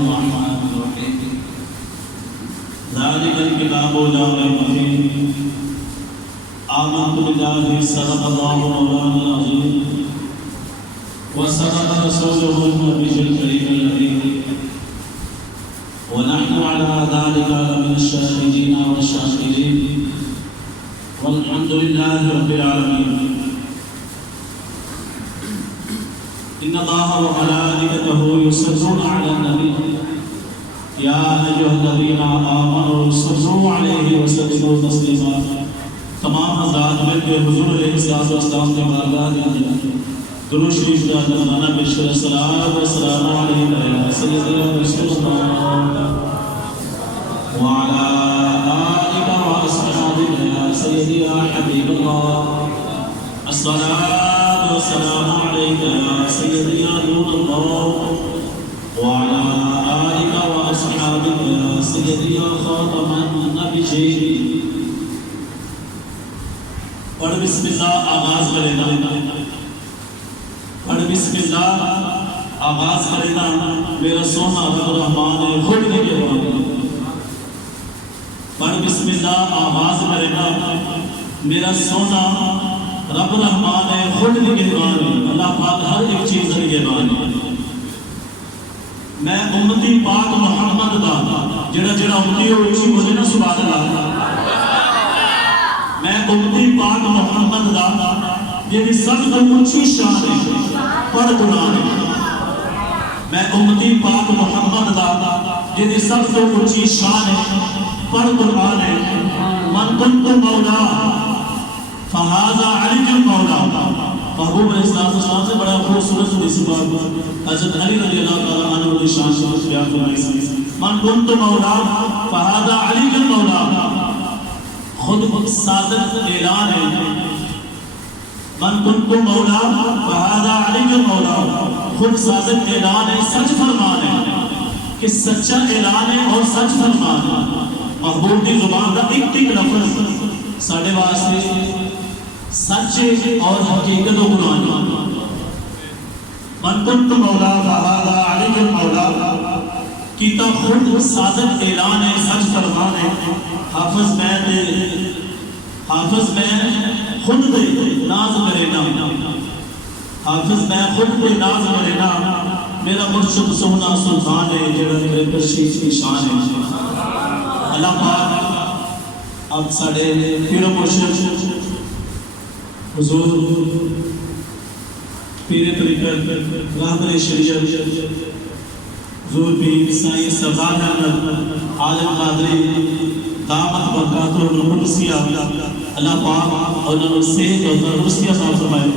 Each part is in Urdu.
الرحمن الرحيم ذلك الكتاب لا ريب فيه آمنت بالله صدق الله مولانا العظيم وصدق رسوله النبي الكريم الأمين ونحن على ذلك لمن الشاهدين والشاكرين والحمد لله رب العالمين. إن الله وملائكته يصلون على النبي يا أيها الذين آمنوا صلوا عليه وسلموا تسليما. تمام حضرات مل کے حضور علیہ الصلوۃ والسلام کے بارگاہ میں درود شریف کا نذرانہ پیش کریں. الصلاۃ والسلام علیک یا سیدنا رسول اللہ وعلى آلك وأصحابك يا سيدي يا حبيب الله. الصلاة والسلام عليك يا سيدي يا نور الله وعلى آلك وأصحابك يا سيدي يا خاتم النبيين. پڑھ بسم اللہ آغاز کرے نا، پڑھ بسم اللہ آغاز کرے نا، میرا سونا رب رحمان خود نہیں ہے. پڑھ بسم اللہ آغاز کرے نا، میرا سونا رب رحمان خود نگہبان. اللہ پاک ہر ایک چیز نگہبان. میں امتی پاک محمد دا جڑا جڑا امتی ہو اچھی بولے نا سبحان اللہ. میں امتی پاک محمد دا جڑی سب تو اونچی شان ہے پڑھ قرآن. میں امتی پاک محمد دا جڑی سب تو اونچی شان ہے پڑھ قرآن ہے. من کنت مولا فہذا علی المولا. محبوب علیہ السلام سے بڑا خوبصورت حدیث پاک حضرت علی رضی اللہ تعالیٰ عنہ کی شان سے بیان فرمائی. من کنت مولا فہذا علی المولا. خود صادق اعلان ہے. من کنت مولا فہذا علی المولا. خود صادق اعلان ہے، سچ فرمان ہے کہ سچا اعلان ہے اور سچ فرمان ہے. محبوب کی زبان کا ایک ایک لفظ ساڑھے واسطے سچ اور حقیقت و قرآن. من کنت مولا فہذا علی المولا کیتا خود صادق اعلان ہے، سچ فرمان ہے. حافظ میں خود دے ناز کرے نا، حافظ میں خود دے ناز کرے نا. میرا مرشد سونا سلطان ہے جڑا میرے پرشید کی شان ہے. اللہ پاک اب ساڑھے پیر مرشد حضور پیر طریقت رہبر شریعت حضور پیر سائیں سردار احمد عالم قادری دامت برکاتہ القدسیہ اللہ پاک اور انہوں سے تندرستی عطا فرمائے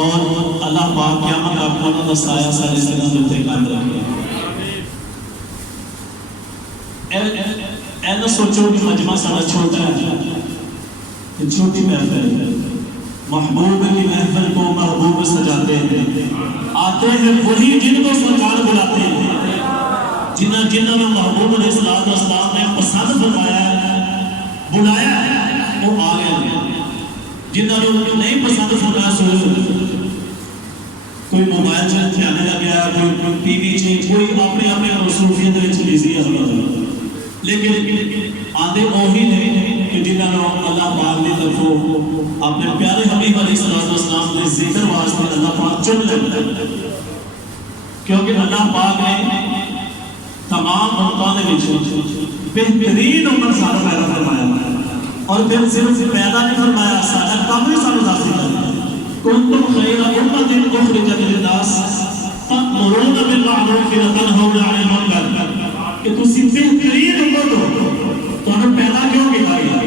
اور اللہ پاک قیامت آپ کو انہوں نے سایہ سارے سنوں میں قائم رکھے. اے نہ سوچو کہ مجمع سارا چھوٹا ہے، یہ چھوٹی محفل ہے. محبوب کی محفل کو محبوب سجاتے ہیں. آتے ہیں وہی جن کو سرکار بلاتے ہیں، جنہوں نے محبوب علیہ السلام نے پسند فرمایا ہے بلایا ہے وہ آ گئے ہیں. جنہوں نے نہیں پسند فرمایا سو کوئی موبائل چل آنے لگا، کوئی ٹی وی چ، کوئی اپنے اپنے مصروفیت بزی ہے. لیکن آدھے وہی نے کہ جنہوں نے اللہ پاک کی طرف اپنے پیارے حبیب علیہ السلام نے ذکر واسطے اللہ پاک چن لے. کیونکہ اللہ پاک نے تمام امتوں کے بہترین امت سارا پیدا فرمایا اور پھر صرف پیدا نہیں فرمایا، سارا کام بھی سارا داخل کرنا. کنتم خیر امت اخرجت للناس تأمرون بالمعروف وتنهون عن المنکر. کہ تسی بہترین امت ہو تو انہوں پیدا کیوں کیا گیا؟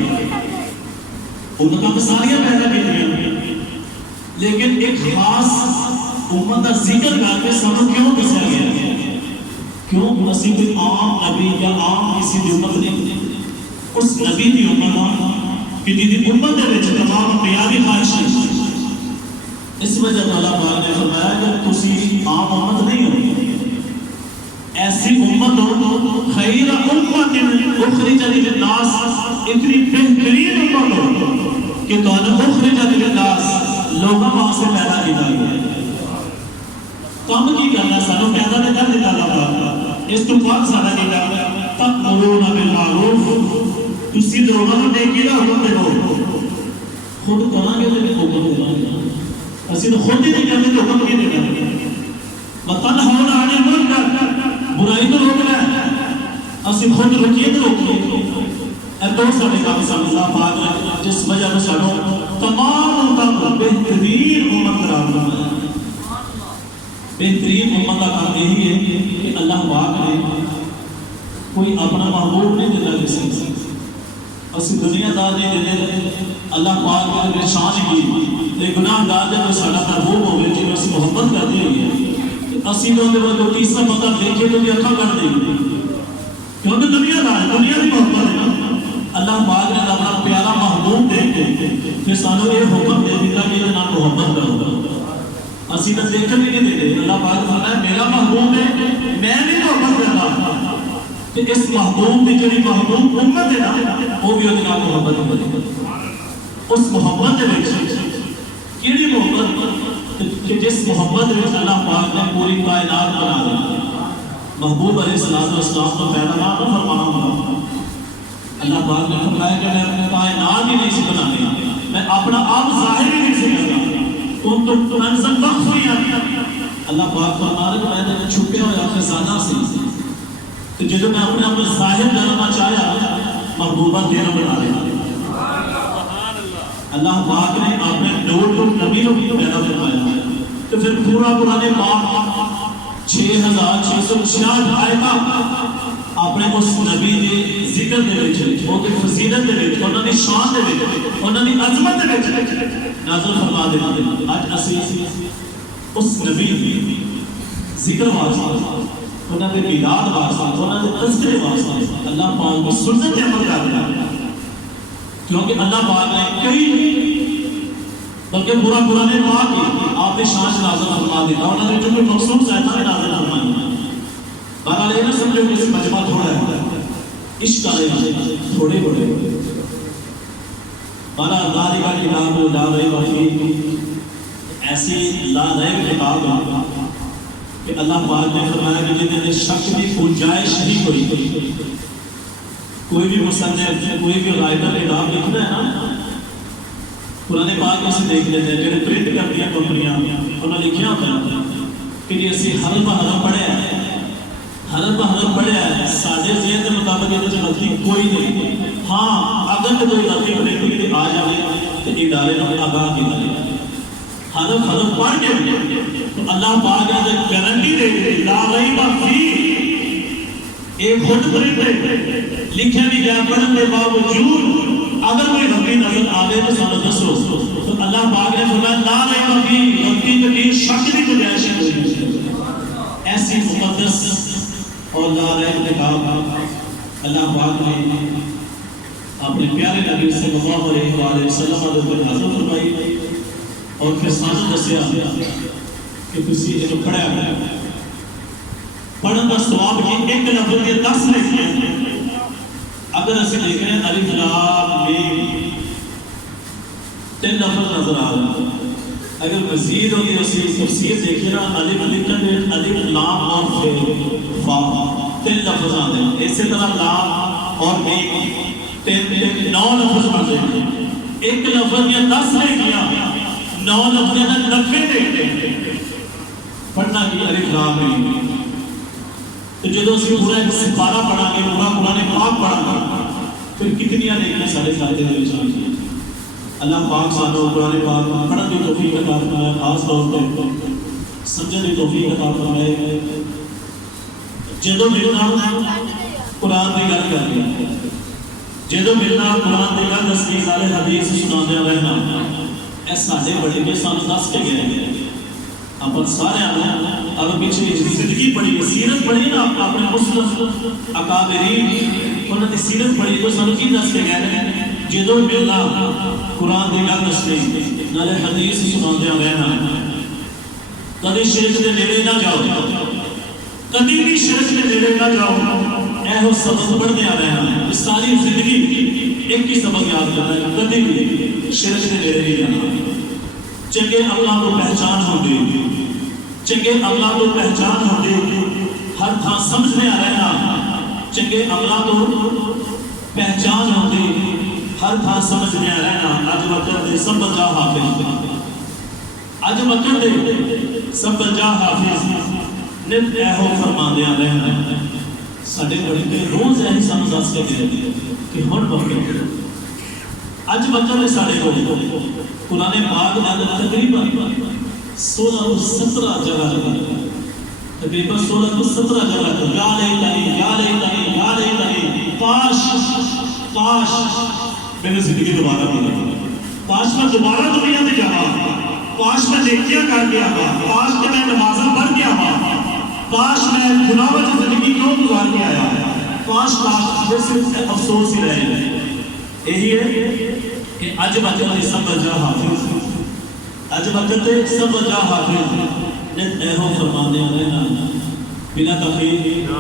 امتوں کو ساریاں پیدا کی گئی، لیکن ایک خاص امت کا ذکر کر کے سب کیوں دسیا گیا؟ کیوں نصیب عام نبی یا عام کسی دی امت نہیں، اس نبی دی امت کہ جی امت دے وچ تمام انبیاء دی خواہش ہے. اس وجہ اللہ پاک نے فرمایا کہ تسی عام امت نہیں ہو، ایسی امت ہو خیر امت اخرجت للناس، اتنی بہترین امت ہو کہ تو اخرجت للناس لوگوں وہاں سے پیدا کی گئی ہے. کم کی کرنا سانو پیدا نہیں کر دیتا اللہ اس تو بعد سارا کی جاتا ہے تأمرون بالمعروف تسی لوگوں کو نیکی دا حکم دے دو خود کہاں گے تو حکم دے دو اسی تو خود ہی نہیں کرتے تو حکم کی دے دو وَتَنْهَوْنَ عَنِ الْمُنْكَرِ برائی تو روکنا ہے اسی خود رکیے تو روکیے اے دو ساڑھے کام سامنے پاک ہے جس وجہ میں ساڑھوں تمام تک بہترین امت قرار دینا ہے بہترین امت کا کام یہی ہے کہ اللہ پاک نے کوئی اپنا محبوب نہیں دیتا کسی اسی دنیا دار نہیں دیتے اللہ پاک نے شان کی ایک گناہ دار جب ساڑھا محبوب ہو گئے جب اسی محبت کرتے ہوئی ہے اسی تو اندر جو تیسرا مطلب دیکھے تو بھی اکھا کر دیں گے کیونکہ دنیا دار ہے دنیا کی محبت ہے اللہ پاک نے اپنا پیارا محبوب دیکھ کے پھر سانو یہ حکم دے دیتا کہ یہ نام محبت کرو اسی تو دیکھ بھی نہیں دیتے اللہ پاک فرمایا ہے میرا محبوب ہے میں نہیں محبت کرتا کہ اس محبوب کی جو محبوب امت ہے نا وہ بھی ہوتی نام محبت کرتی اس محبت کے وچ کیڑی محبت کہ جس محبت میں اللہ پاک نے پوری کائنات بنا دی محبوب علیہ السلام کو پیدا نہ فرمانا ہوا اللہ پاک نے فرمایا کہ میں اپنے کائنات ہی نہیں سے بنانے میں اپنا آپ ظاہر ہی نہیں سے کرنا تم انزل وقت ہوئی اللہ پاک فرما رہے کہ میں نے چھپے ہوئے خزانہ سے تو جدو میں اپنے آپ ظاہر کرنا چاہیا محبوبہ دینا بنا رہا اللہ پاک نے اپنے نور کو نبی کو پیدا فرمایا تو پھر پورا قرآن پاک 6666 آیتاں اپنے اس نبی کے ذکر دے وچ او دی فضیلت دے وچ انہاں دی شان دے وچ انہاں دی عظمت دے وچ نازل فرما دینا اج اسی اس نبی ذکر واسطے انہاں دے میلاد واسطے انہاں دے تذکرے واسطے اللہ پاک کی سنت تے عمل کر رہا ہے کیونکہ اللہ پاک نے کئی بلکہ پورا قرآن پاک ہی آپ نے شان نازل فرما دیتا انہوں نے جو کوئی مخصوص آیتاں نازل فرمائی بہرحال یہ نہ سمجھو کہ اس مجمع تھوڑا ہے عشق آئے تھوڑے بڑے بہرحال لا ریب کتاب لا ریب فیہ ایسی لا ریب کتاب کہ اللہ پاک نے فرمایا کہ جن نے شک کی گنجائش نہیں ہوئی کوئی بھی مصنف کوئی بھی رائٹر کتاب لکھنا ہے نا قرآن پاک میں سے دیکھ لیتے ہیں جو پرنٹ کرتی ہیں کمپنیاں انہوں نے لکھا ہوتا ہے کہ یہ اسی حرف حرف پڑھے ہیں حرف حرف پڑھے ہیں سادے ذہن کے مطابق یہ تو غلطی کوئی نہیں ہاں اگر کوئی غلطی پرنٹ کی آ جائے تو ادارے نے آگاہ کی جائے حرف حرف پڑھ کے تو اللہ پاک نے گارنٹی دے دی لا ریب فیہ ایک خود پرنٹ لکھے بھی گیا پڑھنے کے باوجود اگر کوئی غلطی نظر آوے تو سانو دسو تو اللہ پاک نے فرمایا لا ریب فیہ غلطی کی شک کی گنجائش نہیں ایسی مقدس اور لا ریب کتاب اللہ پاک نے اپنے پیارے نبی صلی اللہ علیہ وآلہ وسلم کو نازل فرمائی اور پھر سانو دسیا کہ تسی یہ پڑھیا پڑھن کا ثواب ایک لفظ کے 10 لکھے اگر اسے دیکھ رہے ہیں الف لام میم 3 لفظ نظر آ رہا ہے اگر مزید ہوگی اسی تفسیر دیکھیں نا الف لام اور فا 3 لفظ آتے ہیں اسی طرح لام اور میم 9 لفظ بن جائیں گے ایک لفظ یا 10 لکھیاں 9 لفظ یا 90 دیکھتے پڑھنا کی الف لام میم تو جدو اسی پورا ایک سپارہ پڑھا گے پورا قرآن پاک پڑھا گے پھر کتنی نیکیاں سارے ساتھ دے چاہیے اللہ پاک سانو قرآن پاک پڑھن کی توفیق عطا فرمائے خاص طور پہ سمجھنے کی توفیق عطا فرمائے جدو ملنا قرآن کی گل کر دیا جدو ملنا قرآن کی گل دس کی سارے حدیث سنانے رہنا اے سارے بڑے کے سانو دس کے گئے اپن سارے آنے اگر پیچھے زندگی پڑھی ہے سیرت پڑھی نا اپنے مسلم اکابرین انہوں نے سیرت پڑھی تو سانو کی دس کے گئے جدو ملنا قرآن دی گل دسنی نالے حدیث سناندیاں رہنا کبھی شرک دے نیڑے نہ جاؤ کبھی بھی شرک دے نیڑے نہ جاؤ اے ہو سبق پڑھدیاں رہنا ساری زندگی ایک ہی سبق یاد کرنا ہے کبھی بھی شرک دے نیڑے نہیں جانا چنگے اللہ کو پہچان ہوندی چنگے اللہ کو پہچان ہوندی ہر تھان سمجھنے آ رہنا چنگے عملوں تو پہچان ہوتی ہر تھان سمجھنے آ رہنا اج وقت دے سب جا حافظ اج وقت دے سب جا حافظ نت ایہو فرماندیاں رہنا ساڈے بڑے کے روز یہی سمجھ دس کے گئے کہ ہن وقت اج وقت دے ساڈے کو قرآن پاک دے تقریباً 16-17 جگہ تقریباً 16-17 جگہ یا لیتنی یا لیتنی یا لیتنی کاش میں نے زندگی دوبارہ ملی کاش میں دوبارہ دنیا میں جاوا کاش میں نیکیاں کر گیا کاش کہ میں نمازاں پڑھ گیا کاش میں گناہ وچ زندگی کیوں گزار کے آیا کاش یہ صرف افسوس ہی رہے یہی ہے کہ اج وقت سب جا حافظ اج وقت سب جا حافظ نت ایہو فرماندے رہنا بلا تخیر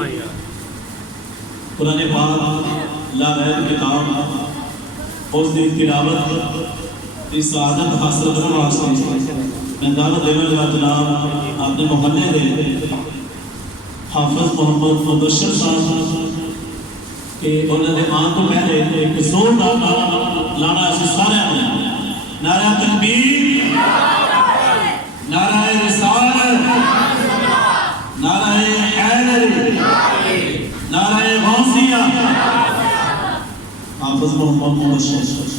قرآن پاک لا ریب کتاب اس دی تلاوت اس سعادت حاصل کرنے واسطے میں دعوت دینے لگا جناب اپنے محلے دے حافظ محمد مبشر صاحب کہ انہوں نے آن کو پہلے ایک زوردار نعرہ لانا ایسے سارے ہیں نعرہ تکبیر نعرہ رسالت نعرہ حیدری نعرہ غوثیہ حافظ محمد مبشر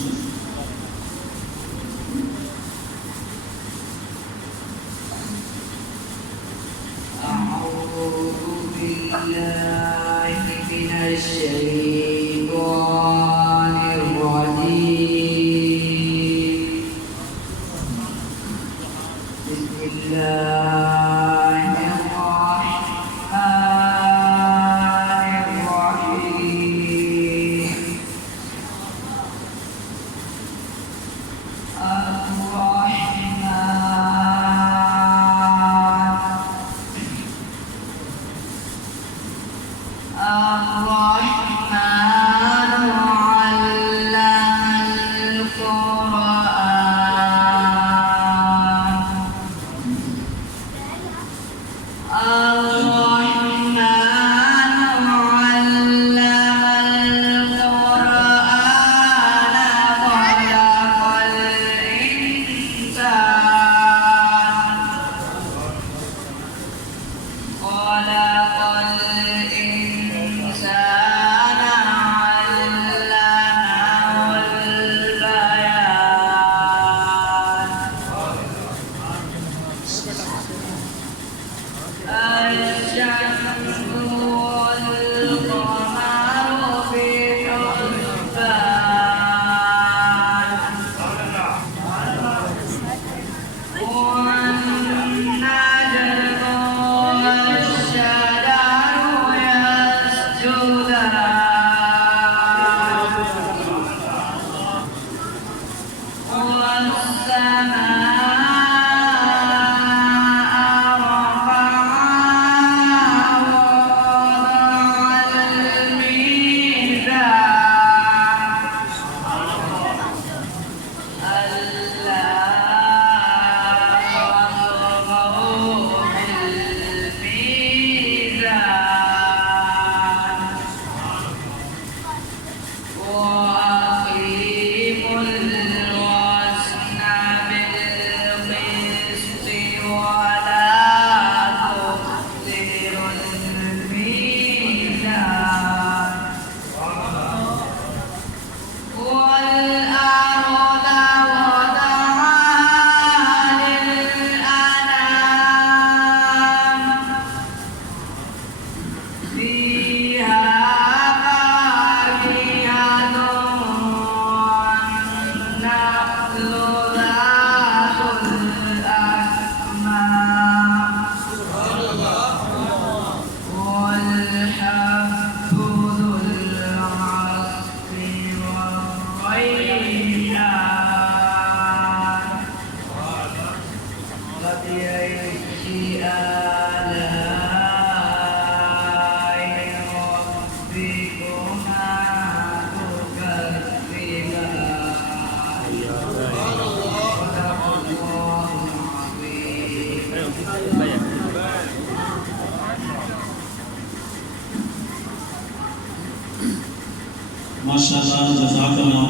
ماشاءاللہ جزاک اللہ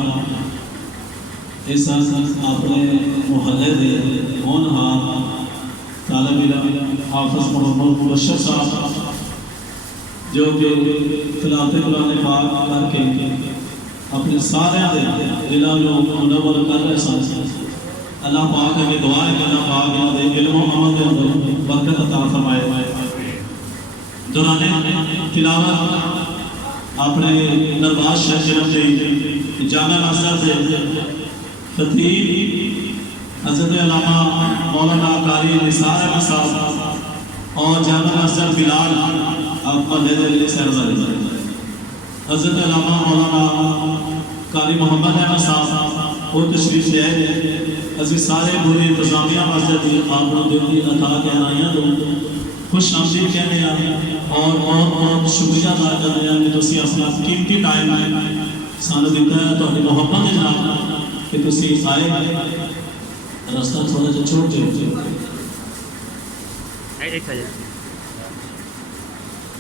اس اپنے محلے دے ہونہار طالب علم حافظ محمد مبشر صاحب جو کہ تلاوت قرآن پاک کر کے اپنے سارے دلوں کو منور کر رہے سن اللہ پاک کے دعا ہے کہ اللہ پاک انہاں دے علم و عمل دے اندر برکت عطا فرمائے دوران تلاوت اپنے نرباز شاہ شرف دے جامع مسجد دے خطیب حضرت علامہ مولانا قاری نثار احمد صاحب اور جامع مسجد بلال آپ کا دے سرزاری حضرت علامہ مولانا قاری محمد احمد صاحب وہ تشریف لے آئے عزیز سارے بری انتظامیہ مسجد آپ کو دل کی عطا کہنائیاں دو خوش آمدید کہنے آئے اور بہت شکریہ ادا کرنے آئے کہ تسی اپنا قیمتی ٹائم سانو دیتا ہے تو اپنی محبت جناب کہ تسی آئے رستہ تھوڑا جا چھوڑ دے